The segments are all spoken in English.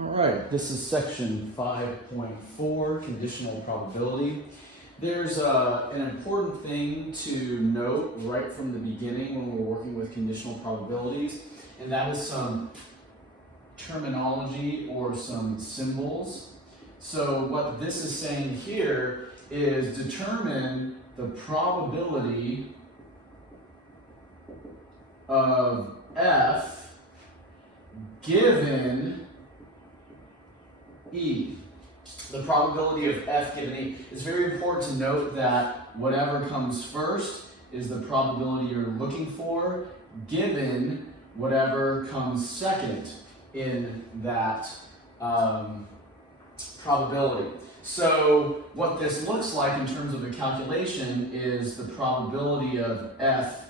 All right, this is section 5.4, conditional probability. There's an important thing to note right from the beginning when we're working with conditional probabilities, and that is some terminology or some symbols. So what this is saying here is determine the probability of F given E. The probability of F given E. It's very important to note that whatever comes first is the probability you're looking for, given whatever comes second in that probability. So what this looks like in terms of a calculation is the probability of F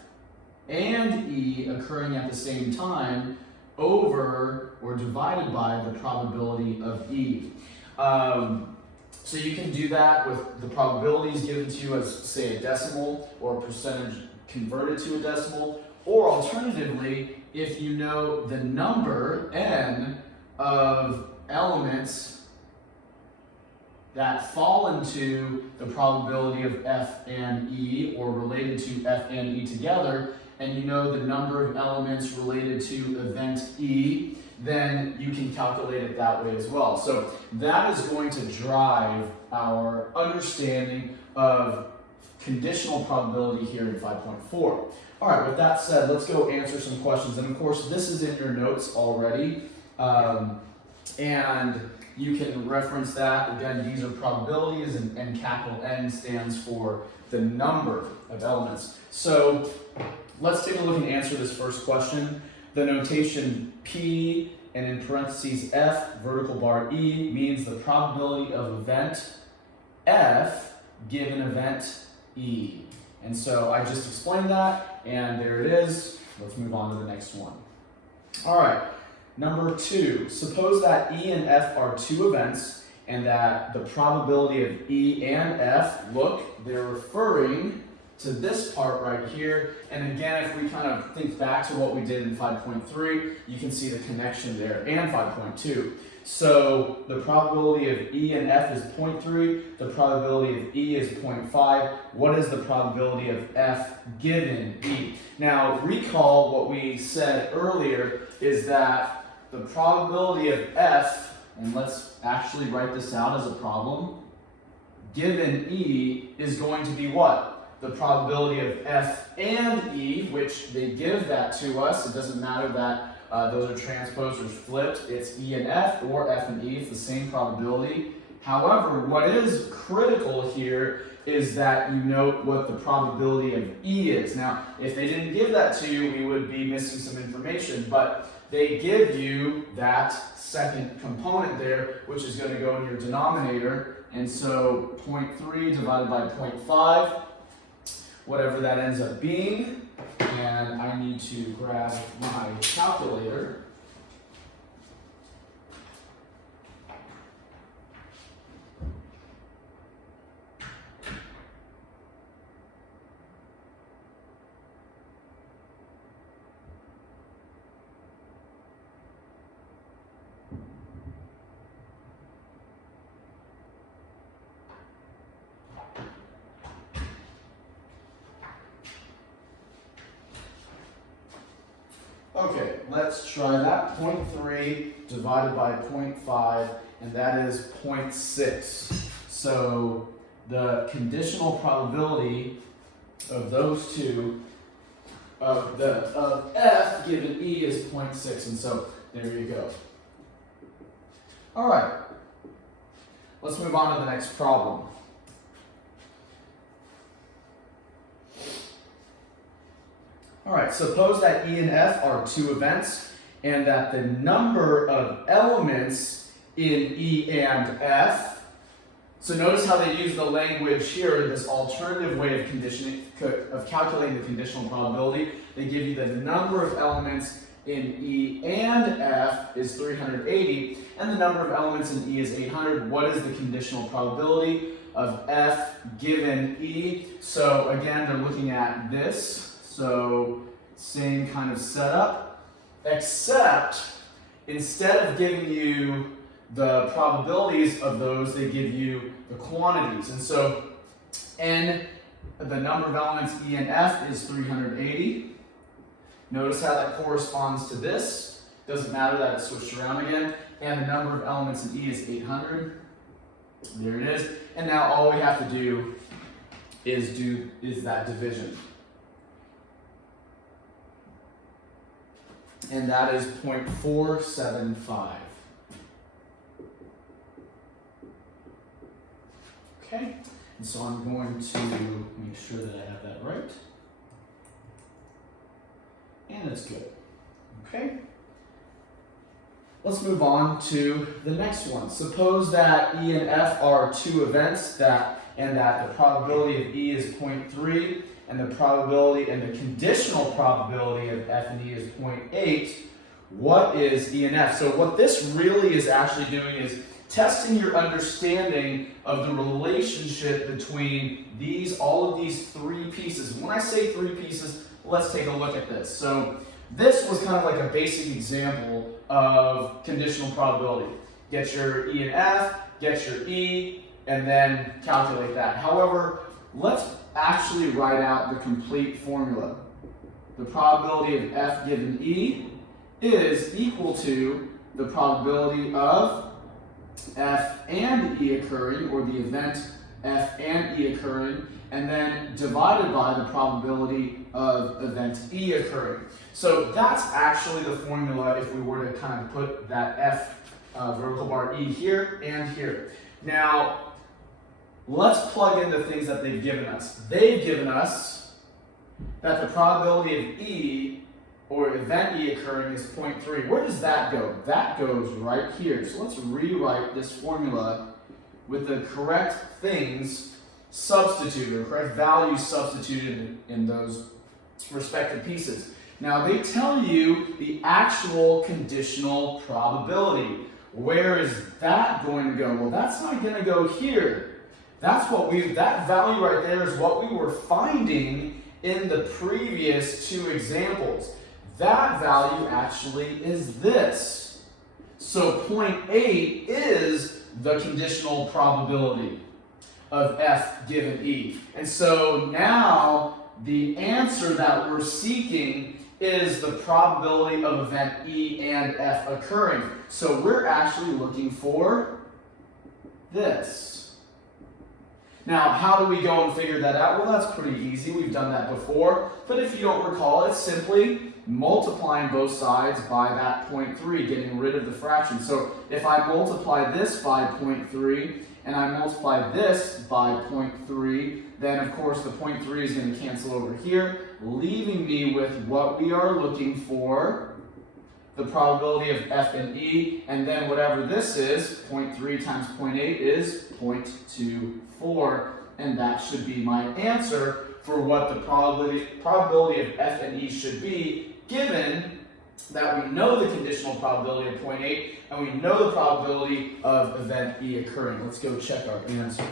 and E occurring at the same time over or divided by the probability of E. So you can do that with the probabilities given to you as, say, a decimal or a percentage converted to a decimal, or alternatively, if you know the number n of elements that fall into the probability of F and E, or related to F and E together, and you know the number of elements related to event E, then you can calculate it that way as well. So that is going to drive our understanding of conditional probability here in 5.4. All right, with that said, let's go answer some questions. And of course, this is in your notes already. And you can reference that. Again, these are probabilities, and capital N stands for the number of elements. So let's take a look and answer this first question. The notation P and in parentheses F, vertical bar E, means the probability of event F given event E. And so I just explained that, and there it is. Let's move on to the next one. All right, number 2. Suppose that E and F are two events, and that the probability of E and F, look, they're referring to this part right here. And again, if we kind of think back to what we did in 5.3, you can see the connection there, and 5.2. So the probability of E and F is 0.3, the probability of E is 0.5. What is the probability of F given E? Now, recall what we said earlier is that the probability of F, and let's actually write this out as a problem, given E is going to be what? The probability of F and E, which they give that to us. It doesn't matter that those are transposed or flipped. It's E and F or F and E. It's the same probability. However, what is critical here is that you note what the probability of E is. Now, if they didn't give that to you, we would be missing some information, but they give you that second component there, which is going to go in your denominator. And so 0.3 divided by 0.5, whatever that ends up being, and I need to grab my calculator. Okay, let's try that. 0.3 divided by 0.5, and that is 0.6. So the conditional probability of those two, of F given E, is 0.6, and so there you go. All right, let's move on to the next problem. All right, suppose that E and F are two events, and that the number of elements in E and F, so notice how they use the language here, this alternative way of calculating the conditional probability. They give you the number of elements in E and F is 380, and the number of elements in E is 800. What is the conditional probability of F given E? So again, they're looking at this. So same kind of setup, except instead of giving you the probabilities of those, they give you the quantities. And so N, the number of elements E and F, is 380. Notice how that corresponds to this. Doesn't matter that it's switched around again. And the number of elements in E is 800. There it is. And now all we have to do is that division. And that is 0.475. Okay, and so I'm going to make sure that I have that right. And it's good. Okay. Let's move on to the next one. Suppose that E and F are two events and that the probability of E is 0.3 and the probability and the conditional probability of F and E is 0.8. What is E and F? So what this really is actually doing is testing your understanding of the relationship between all of these three pieces. When I say three pieces, let's take a look at this. So this was kind of like a basic example of conditional probability. Get your E and F, get your E, and then calculate that. However, let's actually write out the complete formula. The probability of F given E is equal to the probability of F and E occurring, or the event F and E occurring, and then divided by the probability of event E occurring. So that's actually the formula if we were to kind of put that F vertical bar E here and here. Now, let's plug in the things that they've given us. They've given us that the probability of E, or event E occurring, is 0.3. Where does that go? That goes right here. So let's rewrite this formula with the correct things substituted, or correct values substituted in those respective pieces. Now they tell you the actual conditional probability. Where is that going to go? Well, that's not going to go here. That value right there is what we were finding in the previous two examples. That value actually is this. So 0.8 is the conditional probability of F given E. And so now the answer that we're seeking is the probability of event E and F occurring. So we're actually looking for this. Now, how do we go and figure that out? Well, that's pretty easy. We've done that before. But if you don't recall, it's simply multiplying both sides by that 0.3, getting rid of the fraction. So if I multiply this by 0.3 and I multiply this by 0.3, then of course the 0.3 is going to cancel over here, leaving me with what we are looking for, the probability of F and E, and then whatever this is, 0.3 times 0.8 is 0.24, and that should be my answer for what the probability of F and E should be, given that we know the conditional probability of 0.8 and we know the probability of event E occurring. Let's go check our answer.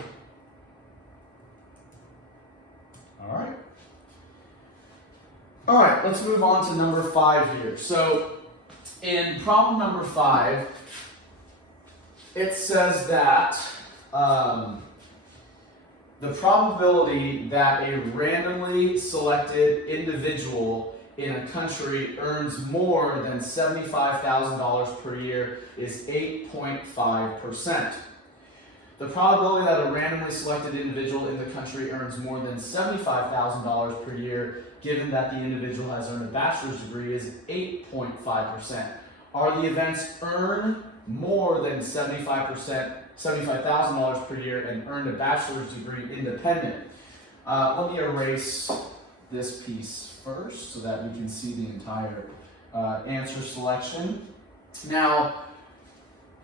All right, let's move on to number 5 here. So in problem number 5, it says that the probability that a randomly selected individual in a country earns more than $75,000 per year is 8.5%. The probability that a randomly selected individual in the country earns more than $75,000 per year, given that the individual has earned a bachelor's degree, is 8.5%. Are the events earn more than $75,000 per year and earned a bachelor's degree independent? Let me erase this piece first so that we can see the entire answer selection. Now,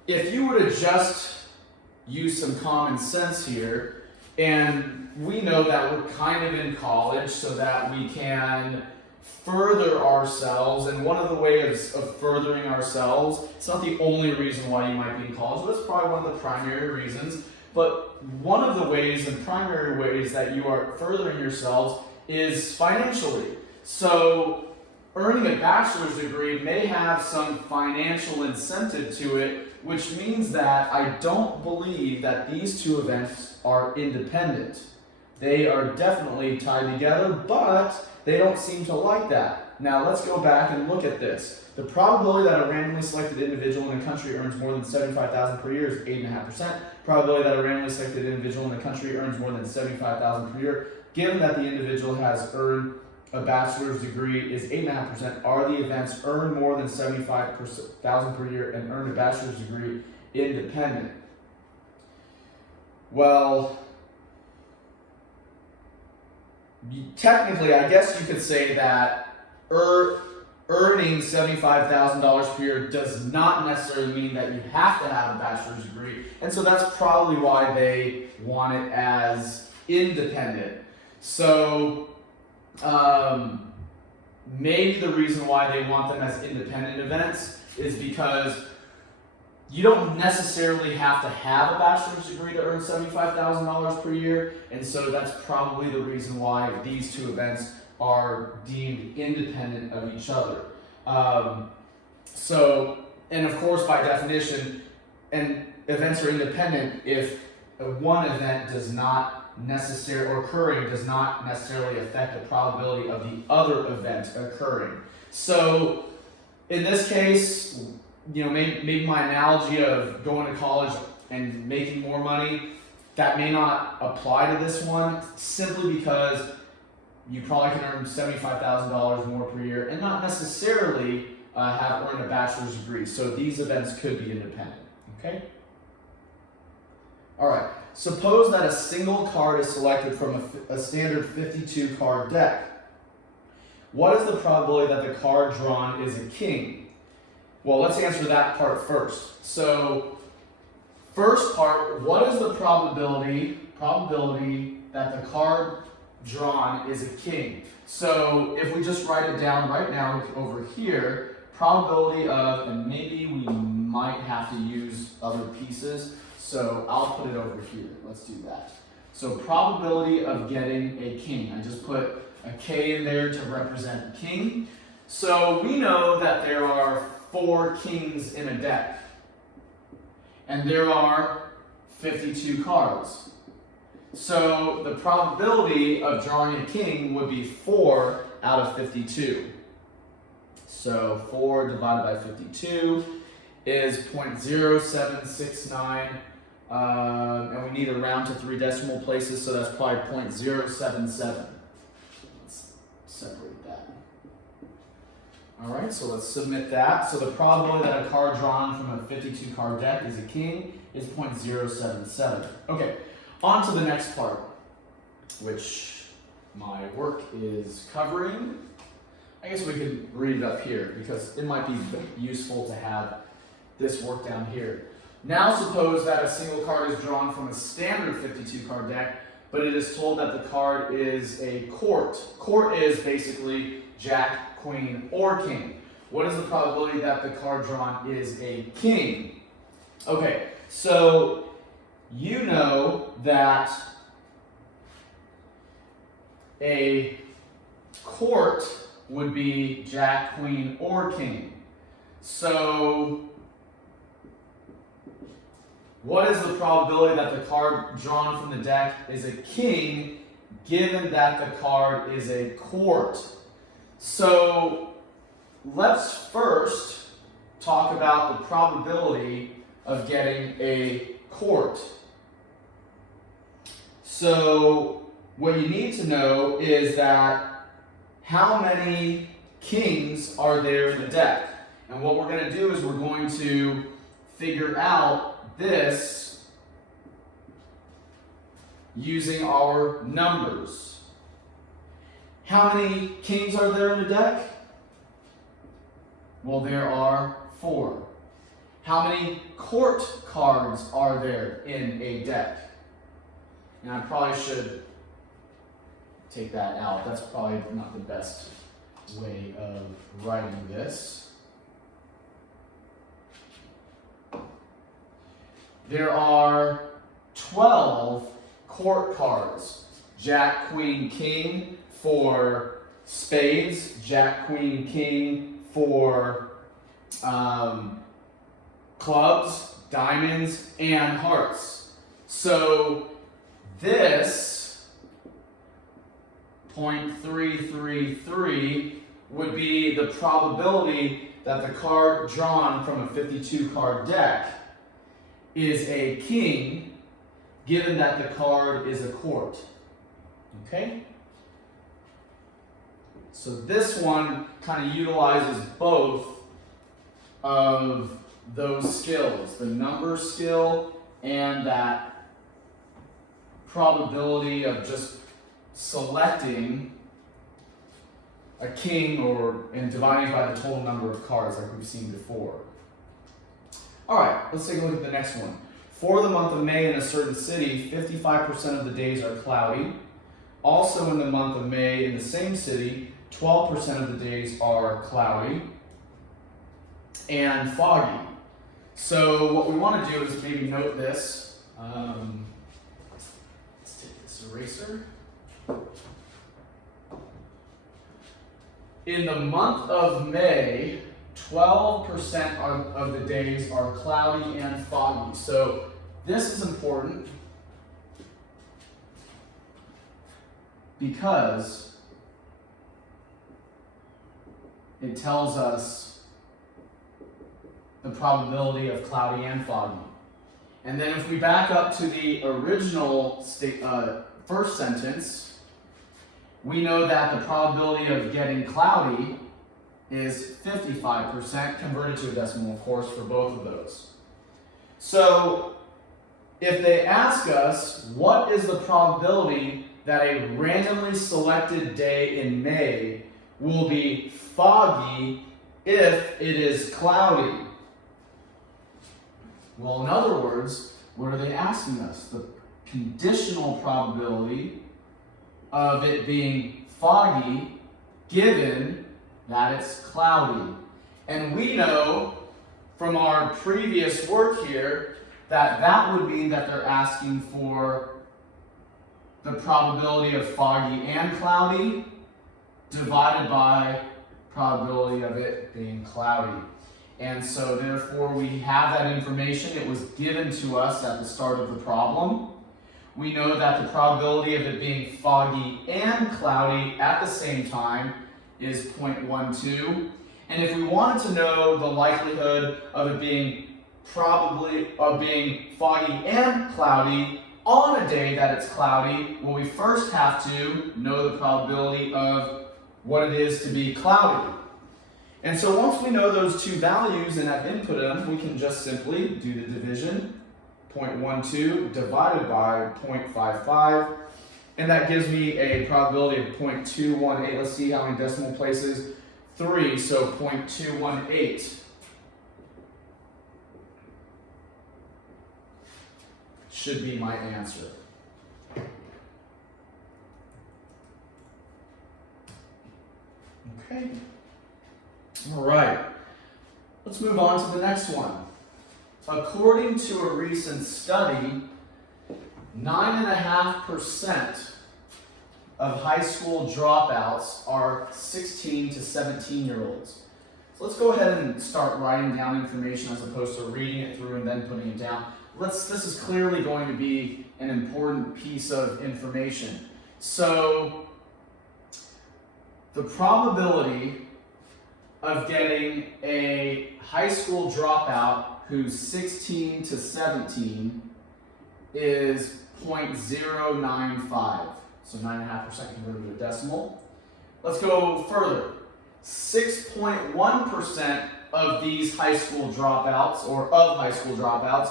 if you were to just use some common sense here, and we know that we're kind of in college so that we can further ourselves, and one of the ways of furthering ourselves, it's not the only reason why you might be in college, but it's probably one of the primary reasons, but one of the ways and primary ways that you are furthering yourselves is financially. So earning a bachelor's degree may have some financial incentive to it, which means that I don't believe that these two events are independent. They are definitely tied together, but they don't seem to like that. Now let's go back and look at this. The probability that a randomly selected individual in a country earns more than $75,000 per year is 8.5%. Probability that a randomly selected individual in the country earns more than $75,000 per year, given that the individual has earned a bachelor's degree, is 8.5%. Are the events earn more than $75,000 per year and earn a bachelor's degree independent? Well, technically, I guess you could say that earning $75,000 per year does not necessarily mean that you have to have a bachelor's degree, and so that's probably why they want it as independent. So maybe the reason why they want them as independent events is because you don't necessarily have to have a bachelor's degree to earn $75,000 per year, and so that's probably the reason why these two events are deemed independent of each other. And of course, by definition, and events are independent if one event does not necessarily, or occurring does not necessarily affect the probability of the other event occurring. So in this case, maybe my analogy of going to college and making more money, that may not apply to this one, simply because you probably can earn $75,000 more per year and not necessarily have earned a bachelor's degree. So these events could be independent, okay? All right, suppose that a single card is selected from a standard 52 card deck. What is the probability that the card drawn is a king? Well, let's answer that part first. So, first part, what is the probability that the card drawn is a king? So, if we just write it down right now over here, probability of, and maybe we might have to use other pieces, so I'll put it over here. Let's do that. So, probability of getting a king. I just put a K in there to represent king. So, we know that there are 4 kings in a deck, and there are 52 cards. So the probability of drawing a king would be 4 out of 52. So 4 divided by 52 is 0.0769, and we need to round to 3 decimal places, so that's probably 0.077. Let's separate that. All right, so let's submit that. So the probability that a card drawn from a 52 card deck is a king is 0.077. Okay, on to the next part, which my work is covering. I guess we could read it up here because it might be useful to have this work down here. Now suppose that a single card is drawn from a standard 52 card deck, but it is told that the card is a court. Court is basically Jack, Queen, or King. What is the probability that the card drawn is a king? Okay, so you know that a court would be Jack, Queen, or King. So what is the probability that the card drawn from the deck is a king, given that the card is a court? So let's first talk about the probability of getting a court. So what you need to know is that how many kings are there in the deck. And what we're going to do is we're going to figure out this using our numbers. How many kings are there in the deck? Well, there are 4. How many court cards are there in a deck? And I probably should take that out. That's probably not the best way of writing this. There are 12 court cards. Jack, Queen, King for spades, jack, queen, king. For clubs, diamonds, and hearts. So this 0.333 would be the probability that the card drawn from a 52 card deck is a king, given that the card is a court. Okay? So this one kind of utilizes both of those skills, the number skill and that probability of just selecting a king and dividing by the total number of cards like we've seen before. All right, let's take a look at the next one. For the month of May in a certain city, 55% of the days are cloudy. Also in the month of May in the same city, 12% of the days are cloudy and foggy. So what we want to do is maybe note this. Let's take this eraser. In the month of May, 12% of the days are cloudy and foggy. So this is important because it tells us the probability of cloudy and foggy. And then if we back up to the original first sentence, we know that the probability of getting cloudy is 55%, converted to a decimal, of course, for both of those. So if they ask us, what is the probability that a randomly selected day in May will be foggy if it is cloudy? Well, in other words, what are they asking us? The conditional probability of it being foggy given that it's cloudy. And we know from our previous work here that that would mean that they're asking for the probability of foggy and cloudy divided by probability of it being cloudy. And so therefore we have that information. It was given to us at the start of the problem. We know that the probability of it being foggy and cloudy at the same time is 0.12. And if we wanted to know the likelihood of it being foggy and cloudy on a day that it's cloudy, well, we first have to know the probability of what it is to be cloudy. And so once we know those two values and have input them, we can just simply do the division. 0.12 divided by 0.55, and that gives me a probability of 0.218. Let's see how many decimal places. 3, so 0.218 should be my answer. Okay. All right. Let's move on to the next one. According to a recent study, 9.5% of high school dropouts are 16 to 17-year-olds. So let's go ahead and start writing down information as opposed to reading it through and then putting it down. This is clearly going to be an important piece of information. So the probability of getting a high school dropout who's 16 to 17 is 0.095. So 9.5% converted to a decimal. Let's go further. 6.1% of these high school dropouts, or of high school dropouts,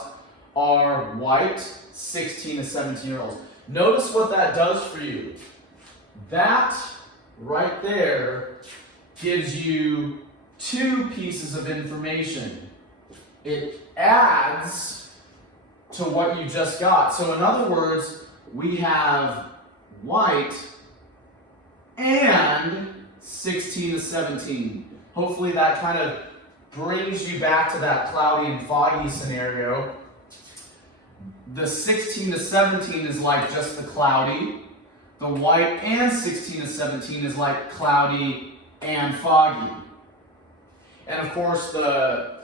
are white 16 to 17-year-olds. Notice what that does for you. That right there gives you two pieces of information. It adds to what you just got. So in other words, we have white and 16 to 17. Hopefully that kind of brings you back to that cloudy and foggy scenario. The 16 to 17 is like just the cloudy. the white and 16 to 17 is like cloudy and foggy. And of course, the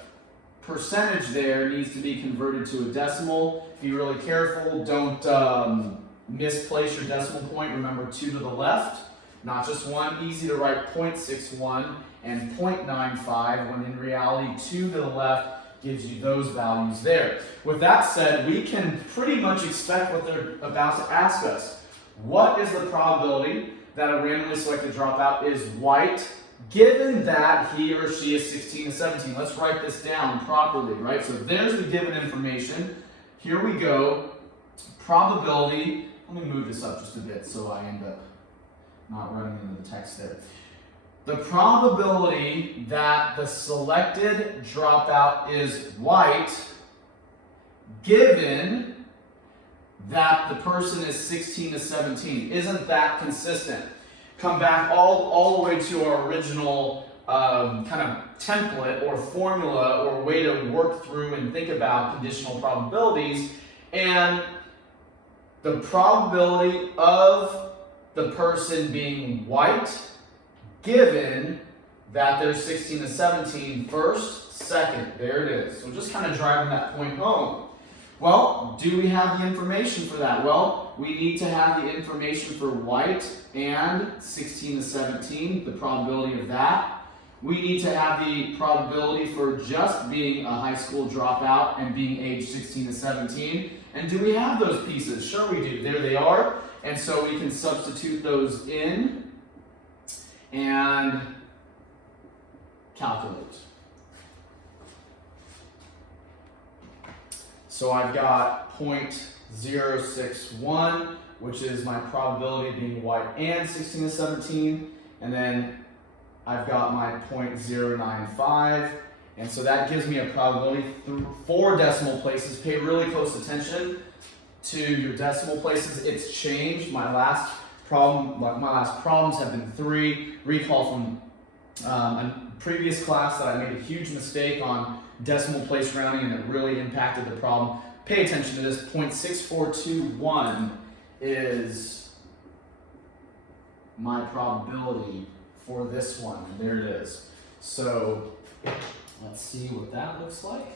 percentage there needs to be converted to a decimal. Be really careful. Don't misplace your decimal point. Remember 2 to the left, not just 1. Easy to write 0.61 and 0.95 when in reality 2 to the left gives you those values there. With that said, we can pretty much expect what they're about to ask us. What is the probability that a randomly selected dropout is white, given that he or she is 16 to 17? Let's write this down properly, right? So there's the given information. Here we go. Probability. Let me move this up just a bit so I end up not running into the text there. The probability that the selected dropout is white, given that the person is 16 to 17. Isn't that consistent? Come back all the way to our original kind of template or formula or way to work through and think about conditional probabilities, and the probability of the person being white given that they're 16 to 17, first, second, there it is. So just kind of driving that point home. Well, do we have the information for that? Well, we need to have the information for white and 16 to 17, the probability of that. We need to have the probability for just being a high school dropout and being age 16 to 17. And do we have those pieces? Sure we do. There they are. And so we can substitute those in and calculate. So I've got 0.061, which is my probability of being white and 16 to 17. And then I've got my 0.095. And so that gives me a probability through 4 decimal places. Pay really close attention to your decimal places. It's changed. My last problems have been 3. Recall from a previous class that I made a huge mistake on decimal place rounding and it really impacted the problem. Pay attention to this. 0.6421 is my probability for this one. And there it is. So let's see what that looks like.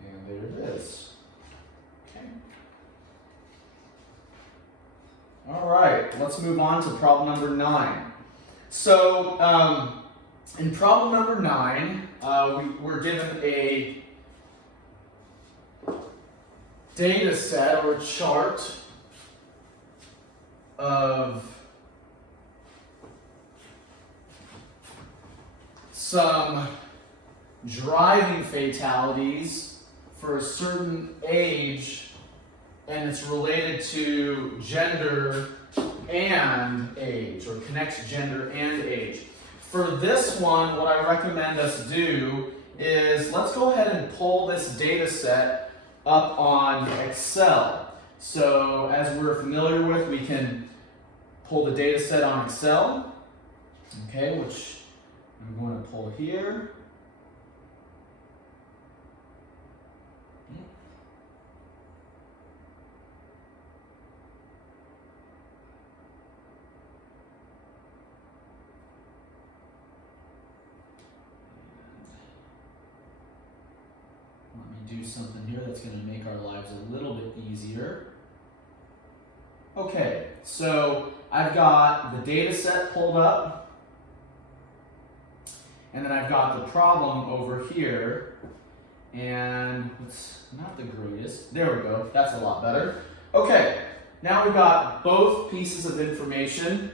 And there it is. Okay. All right, let's move on to problem number 9. So in problem number 9, we're given a data set or a chart of some driving fatalities for a certain age, and it's related to gender and age, or connects gender and age. For this one, what I recommend us do is let's go ahead and pull this data set up on Excel. So as we're familiar with, we can pull the data set on Excel, okay, which I'm going to pull here. Let me do something here that's going to make our lives a little bit easier. Okay, so I've got the data set pulled up, and then I've got the problem over here, and it's not the greatest. There we go, that's a lot better. Okay, now we've got both pieces of information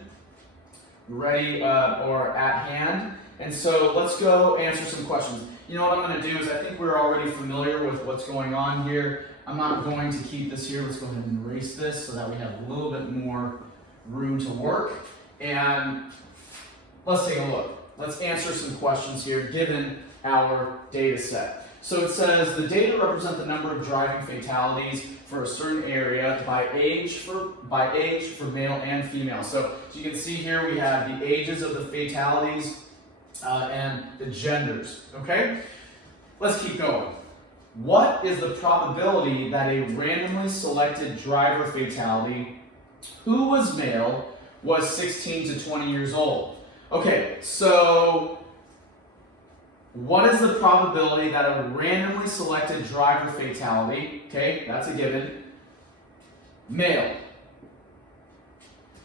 ready or at hand, and so let's go answer some questions. You know what I'm going to do is I think we're already familiar with what's going on here. I'm not going to keep this here. Let's go ahead and erase this so that we have a little bit more room to work. And let's take a look. Let's answer some questions here given our data set. So it says the data represent the number of driving fatalities for a certain area by age for male and female. So as you can see here, we have the ages of the fatalities and the genders, okay? Let's keep going. what is the probability that a randomly selected driver fatality who was male was 16 to 20 years old? Okay, so what is the probability that a randomly selected driver fatality, okay, that's a given, male.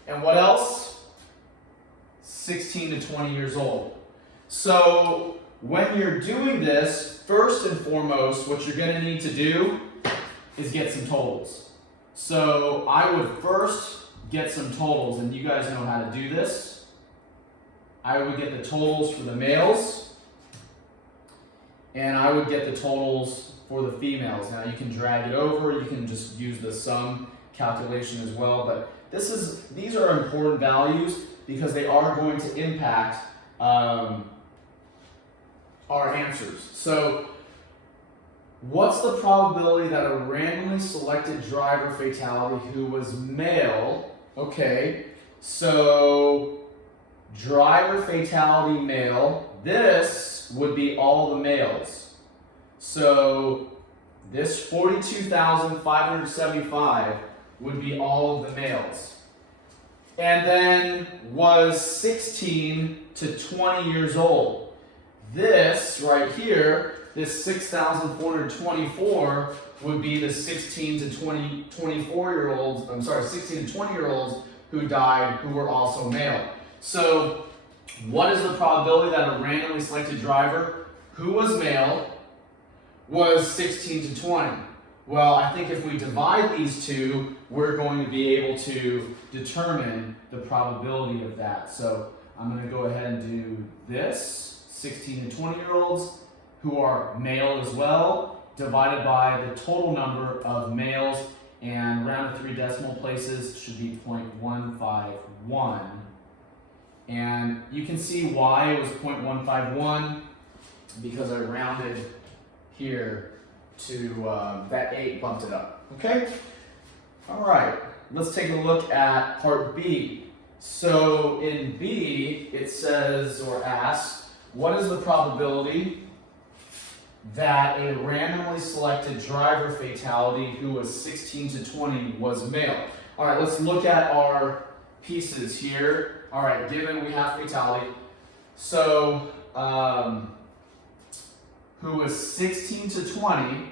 And what else? 16 to 20 years old. So when you're doing this, first and foremost, what you're going to need to do is get some totals. So I would first get some totals, and you guys know how to do this. I would get the totals for the males, and I would get the totals for the females. Now you can drag it over, you can just use the sum calculation as well, but these are important values because they are going to impact our answers. So what's the probability that a randomly selected driver fatality who was male, okay, so driver fatality male, this would be all the males. So this 42,575 would be all of the males. And then was 16 to 20 years old. This right here, this 6,424 would be the 16 to 24-year-olds, 16 to 20-year-olds who died who were also male. So what is the probability that a randomly selected driver who was male was 16 to 20? Well, I think if we divide these two, we're going to be able to determine the probability of that. So I'm going to go ahead and do this, 16 to 20-year-olds who are male as well, divided by the total number of males, and round to 3 decimal places should be 0.151. And you can see why it was 0.151, because I rounded here to that 8 bumped it up. Okay? All right, let's take a look at part B. So in B, it says or asks, what is the probability that a randomly selected driver fatality who was 16 to 20 was male? All right, let's look at our pieces here. All right, given we have fatality, so who was 16 to 20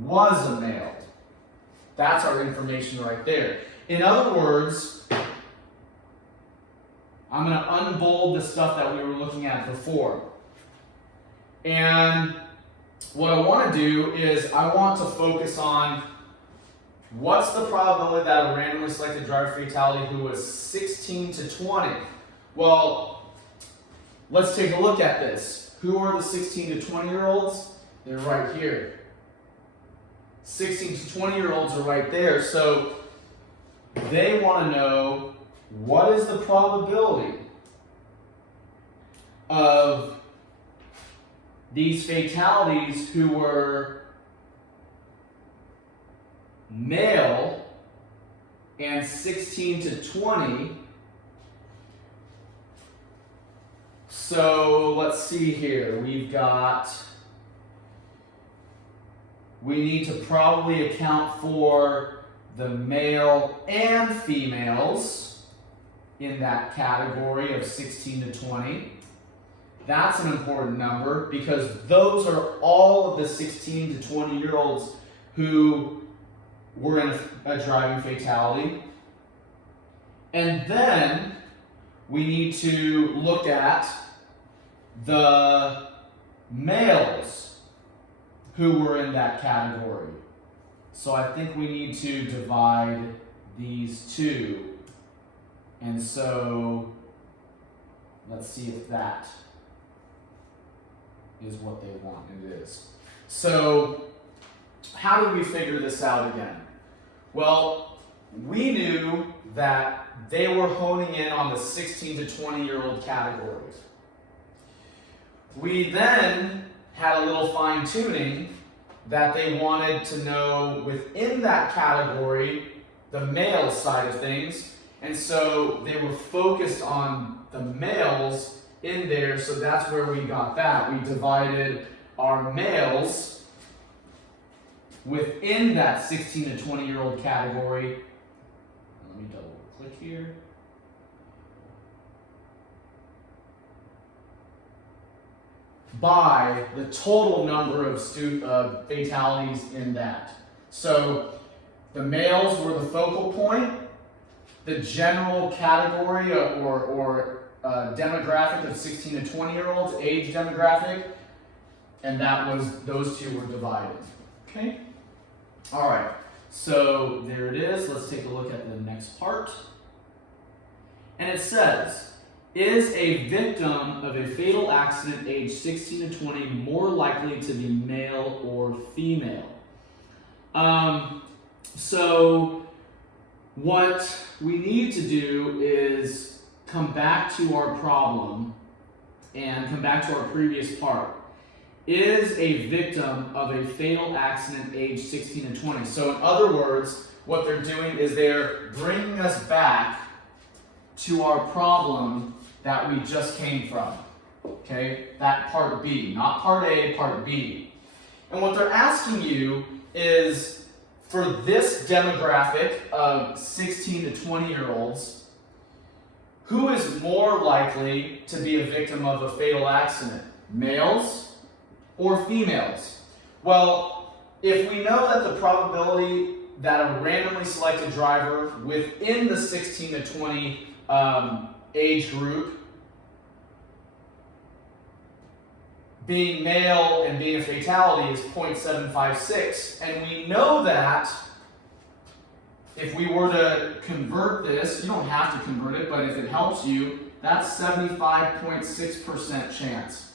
was a male. That's our information right there. In other words, I'm going to unbold the stuff that we were looking at before. And what I want to do is I want to focus on what's the probability that a randomly selected driver fatality who was 16 to 20? Well, let's take a look at this. Who are the 16 to 20-year-olds? They're right here. 16 to 20-year-olds are right there. So they want to know what is the probability of these fatalities who were male and 16 to 20. So let's see here. We need to probably account for the male and females in that category of 16 to 20. That's an important number because those are all of the 16 to 20-year-olds who were in a driving fatality. And then we need to look at the males who were in that category. So I think we need to divide these two. And so let's see if that is what they want. It is. So how did we figure this out again? Well, we knew that they were honing in on the 16 to 20-year-old categories. We then had a little fine-tuning that they wanted to know within that category the male side of things, and so they were focused on the males in there, so that's where we got that. We divided our males within that 16 to 20-year-old category. Let me double click here. By the total number of fatalities in that. So the males were the focal point, the general category or demographic of 16 to 20-year-olds, age demographic, and those two were divided. Okay? All right, so there it is. Let's take a look at the next part. And it says, is a victim of a fatal accident age 16 to 20 more likely to be male or female? So what we need to do is come back to our problem and come back to our previous part. Is a victim of a fatal accident age 16 to 20? So in other words, what they're doing is they're bringing us back to our problem that we just came from. Okay, that part B, not part A, part B. And what they're asking you is, for this demographic of 16 to 20-year-olds, who is more likely to be a victim of a fatal accident? Males or females? Well, if we know that the probability that a randomly selected driver within the 16 to 20 age group being male and being a fatality is 0.756, and we know that if we were to convert this, you don't have to convert it, but if it helps you, that's 75.6% chance.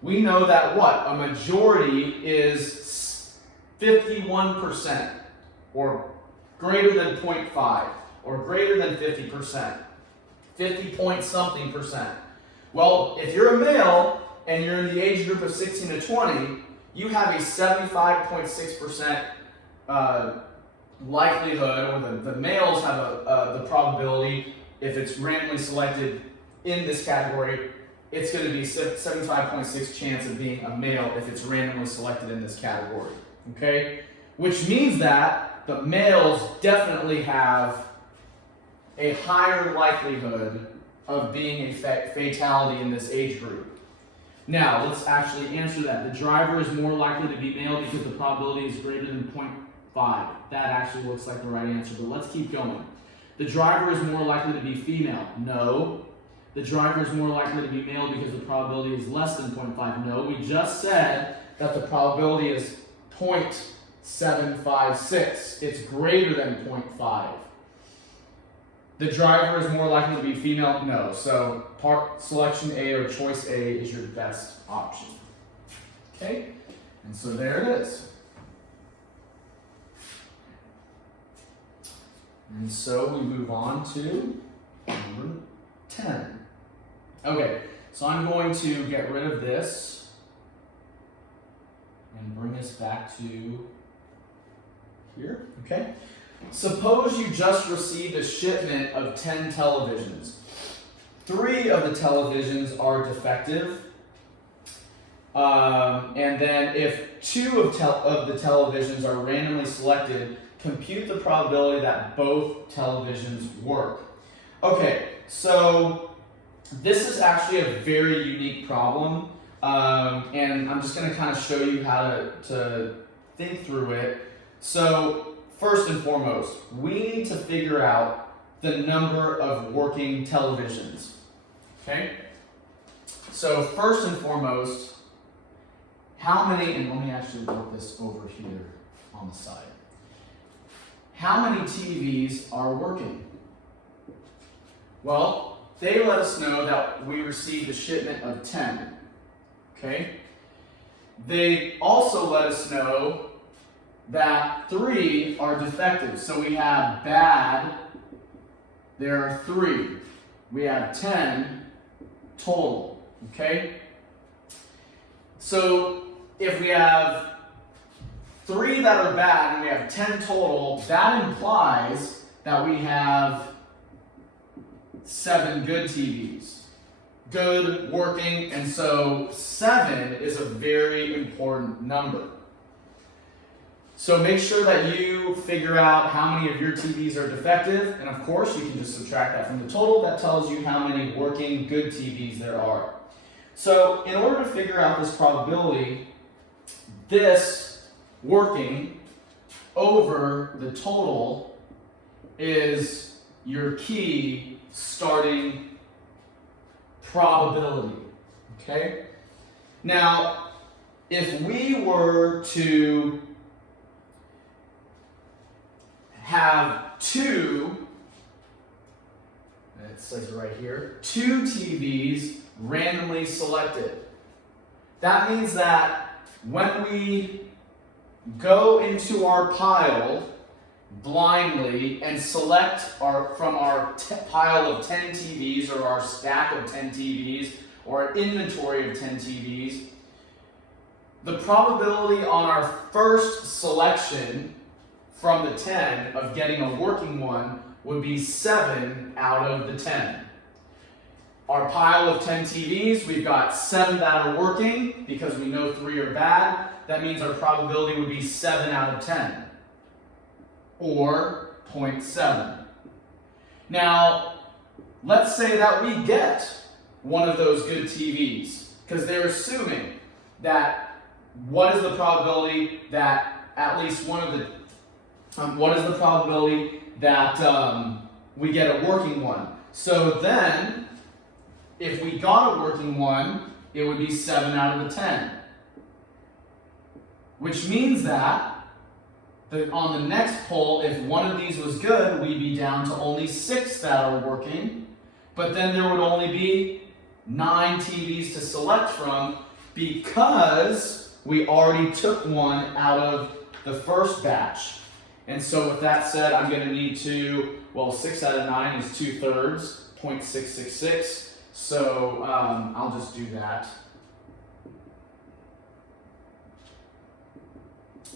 We know that what? A majority is 51%, or greater than 0.5, or greater than 50%, 50 point something percent. Well, if you're a male and you're in the age group of 16 to 20, you have a 75.6% likelihood, or the males have the probability, if it's randomly selected in this category, it's going to be 75.6 chance of being a male if it's randomly selected in this category. Okay? Which means that the males definitely have a higher likelihood of being a fatality in this age group. Now, let's actually answer that. The driver is more likely to be male because the probability is greater than 0.5. That actually looks like the right answer, but let's keep going. The driver is more likely to be female. No. The driver is more likely to be male because the probability is less than 0.5. No. We just said that the probability is 0.756. It's greater than 0.5. The driver is more likely to be female? No. So part selection A or choice A is your best option. Okay? And so there it is. And so we move on to number 10. Okay, so I'm going to get rid of this and bring us back to here. Okay? Suppose you just received a shipment of 10 televisions. 3 of the televisions are defective. And then if 2 of the televisions are randomly selected, compute the probability that both televisions work. Okay, so this is actually a very unique problem. And I'm just going to kind of show you how to think through it. So first and foremost, we need to figure out the number of working televisions. Okay? So first and foremost, how many, and let me actually put this over here on the side. How many TVs are working? Well, they let us know that we received a shipment of 10. Okay? They also let us know that 3 are defective. So we have bad, there are 3. We have 10 total, okay? So if we have 3 that are bad and we have 10 total, that implies that we have 7 good TVs. Good, working, and so 7 is a very important number. So make sure that you figure out how many of your TVs are defective, and of course you can just subtract that from the total. That tells you how many working good TVs there are. So in order to figure out this probability, this working over the total is your key starting probability, okay? Now, if we were to have two, it says it right here, two TVs randomly selected. That means that when we go into our pile blindly and select from our pile of 10 TVs or our stack of 10 TVs or an inventory of 10 TVs, the probability on our first selection from the 10 of getting a working one would be 7 out of the 10. Our pile of 10 TVs, we've got 7 that are working because we know 3 are bad. That means our probability would be 7 out of 10, or 0.7. Now, let's say that we get one of those good TVs, because they're assuming that what is the probability that at least one of the what is the probability that we get a working one? So then, if we got a working one, it would be 7 out of the 10. Which means that on the next poll, if one of these was good, we'd be down to only 6 that are working. But then there would only be 9 TVs to select from because we already took one out of the first batch. And so with that said, I'm going to need to, well, 6 out of 9 is 2/3, 0.666. So I'll just do that.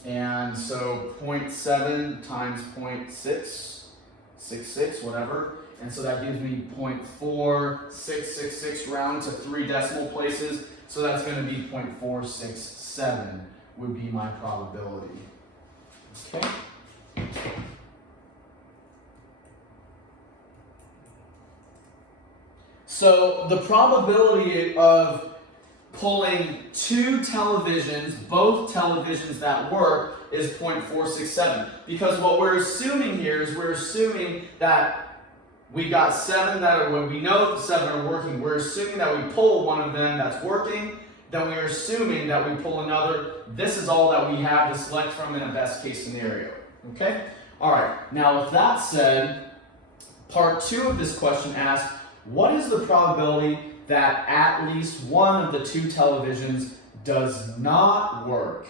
And so 0.7 times 0.666, whatever. And so that gives me 0.4666 round to 3 decimal places. So that's going to be 0.467 would be my probability. Okay. So the probability of pulling 2 televisions, both televisions that work, is 0.467. Because what we're assuming here is we're assuming that we got 7 that are, when we know 7 are working, we're assuming that we pull one of them that's working, then we're assuming that we pull another. This is all that we have to select from in a best case scenario. Okay? All right. Now with that said, part 2 of this question asks, what is the probability that at least one of the 2 televisions does not work?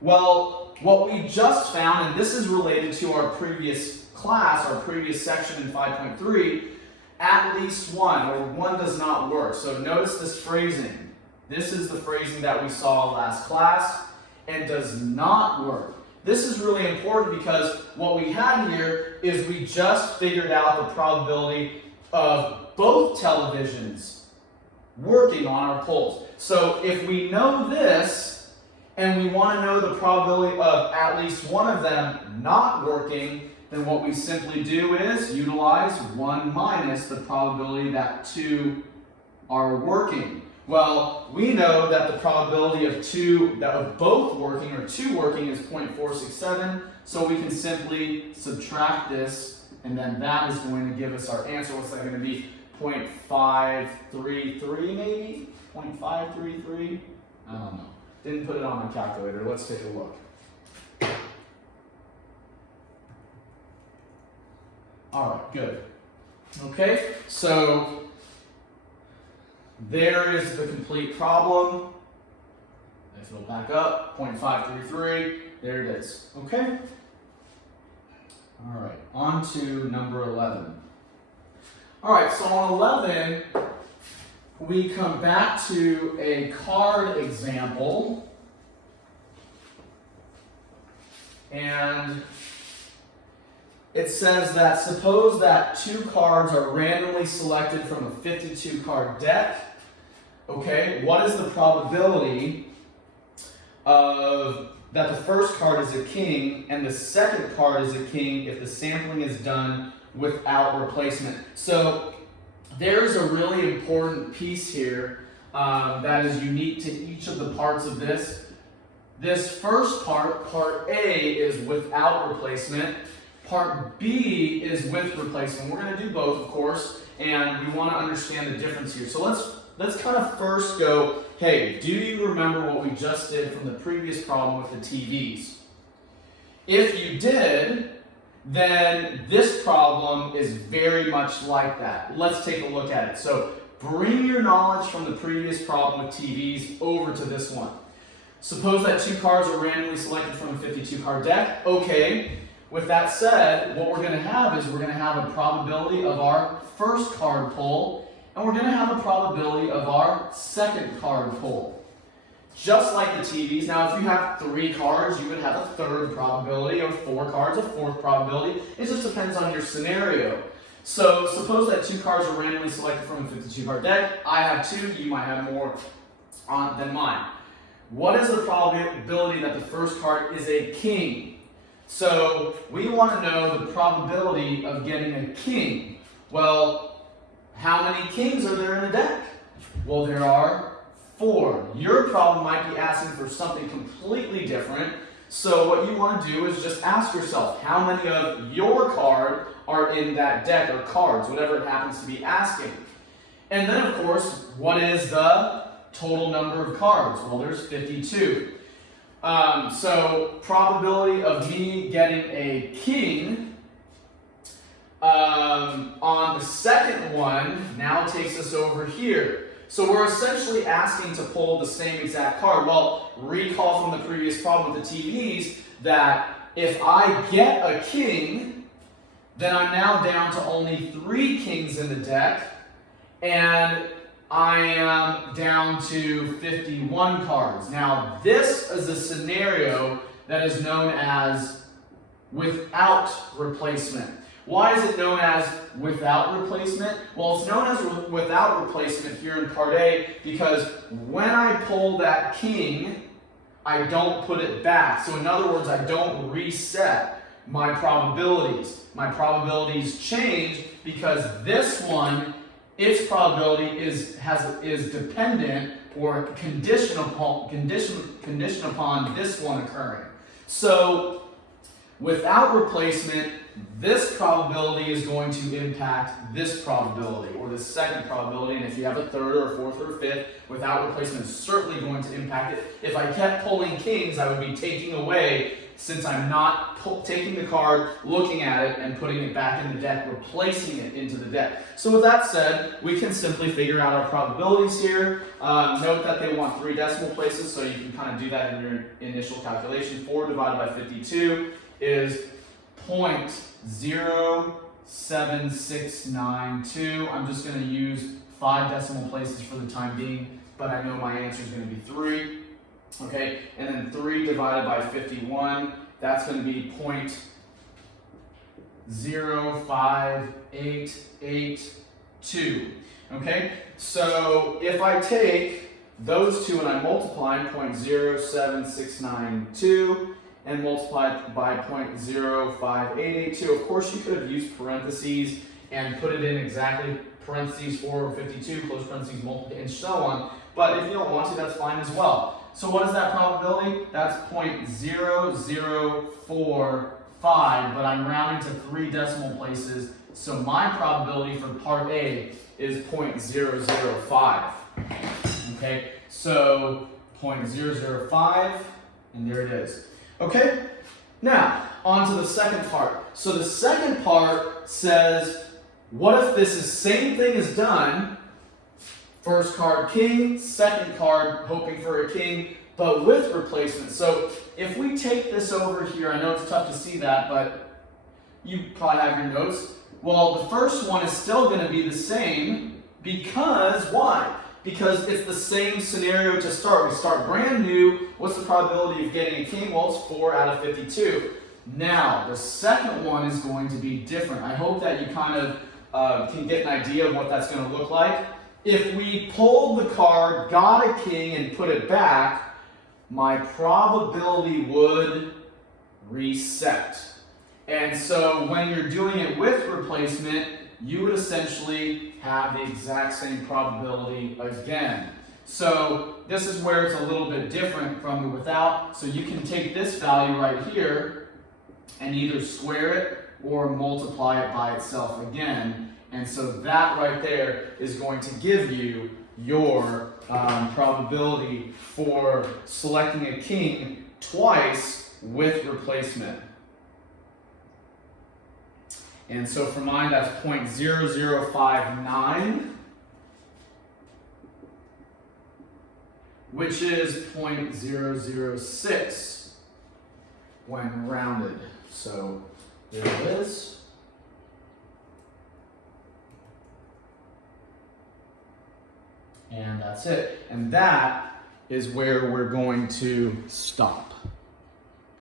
Well, what we just found, and this is related to our previous class, our previous section in 5.3, at least one, or one does not work. So notice this phrasing. This is the phrasing that we saw last class, and does not work. This is really important because what we had here is we just figured out the probability of both televisions working on our polls. So if we know this, and we want to know the probability of at least one of them not working, then what we simply do is utilize 1 minus the probability that 2 are working. Well, we know that the probability of both working, or 2 working, is 0.467, so we can simply subtract this, and then that is going to give us our answer. What's that going to be? 0.533 maybe? 0.533? I don't know. Didn't put it on my calculator. Let's take a look. All right, good. Okay, so there is the complete problem. Let's go back up. 0.533. There it is. Okay? All right, on to number 11. All right, so on 11, we come back to a card example. And it says that suppose that 2 cards are randomly selected from a 52 card deck. Okay, what is the probability that the first card is a king and the second card is a king if the sampling is done without replacement. So there's a really important piece here that is unique to each of the parts of this. This first part, part A, is without replacement. Part B is with replacement. We're going to do both, of course, and we want to understand the difference here. So let's kind of first go, hey, do you remember what we just did from the previous problem with the TVs? If you did, then this problem is very much like that. Let's take a look at it. So bring your knowledge from the previous problem with TVs over to this one. Suppose that 2 cards are randomly selected from a 52 card deck. Okay, with that said, what we're going to have is we're going to have a probability of our first card pull, and we're going to have a probability of our second card pull. Just like the TVs. Now, if you have 3 cards, you would have a third probability, or 4 cards, a fourth probability. It just depends on your scenario. So suppose that 2 cards are randomly selected from a 52 card deck. I have 2, you might have more than mine. What is the probability that the first card is a king? So we want to know the probability of getting a king. Well, how many kings are there in a deck? Well, there are 4. Your problem might be asking for something completely different. So what you want to do is just ask yourself, how many of your card are in that deck, or cards, whatever it happens to be asking. And then, of course, what is the total number of cards? Well, there's 52. So probability of me getting a king on the second one now takes us over here. So we're essentially asking to pull the same exact card. Well, recall from the previous problem with the TVs that if I get a king, then I'm now down to only 3 kings in the deck, and I am down to 51 cards. Now, this is a scenario that is known as without replacement. Why is it known as without replacement? Well, it's known as without replacement here in part A because when I pull that king, I don't put it back. So in other words, I don't reset my probabilities. My probabilities change because this one, its probability is dependent or conditioned upon this one occurring. So without replacement, this probability is going to impact this probability, or the second probability, and if you have a third or a fourth or a fifth, without replacement is certainly going to impact it. If I kept pulling kings, I would be taking away, since I'm not taking the card, looking at it, and putting it back in the deck, replacing it into the deck. So with that said, we can simply figure out our probabilities here. Note that they want 3 decimal places, so you can kind of do that in your initial calculation. 4 divided by 52 is 0.07692. I'm just going to use 5 decimal places for the time being, but I know my answer is going to be 3. Okay, and then 3 divided by 51, that's going to be 0.05882. Okay, so if I take those two and I multiply 0.07692 and multiply it by 0.05882, of course you could have used parentheses and put it in exactly parentheses 4 or 52, close parentheses, multiply, and so on. But if you don't want to, that's fine as well. So what is that probability? That's 0.0045, but I'm rounding to 3 decimal places. So my probability for part A is 0.005. Okay, so 0.005, and there it is. Okay, now on to the second part. So the second part says, what if this is same thing as done? First card king, second card hoping for a king, but with replacement. So if we take this over here, I know it's tough to see that, but you probably have your notes. Well, the first one is still going to be the same because why? Because it's the same scenario to start. We start brand new. What's the probability of getting a king? Well, it's 4 out of 52. Now, the second one is going to be different. I hope that you kind of can get an idea of what that's going to look like. If we pulled the card, got a king, and put it back, my probability would reset. And so when you're doing it with replacement, you would essentially have the exact same probability again. So this is where it's a little bit different from the without. So you can take this value right here and either square it or multiply it by itself again. And so that right there is going to give you your probability for selecting a king twice with replacement. And so for mine, that's 0.0059, which is 0.006 when rounded. So there it is. And that's it. And that is where we're going to stop.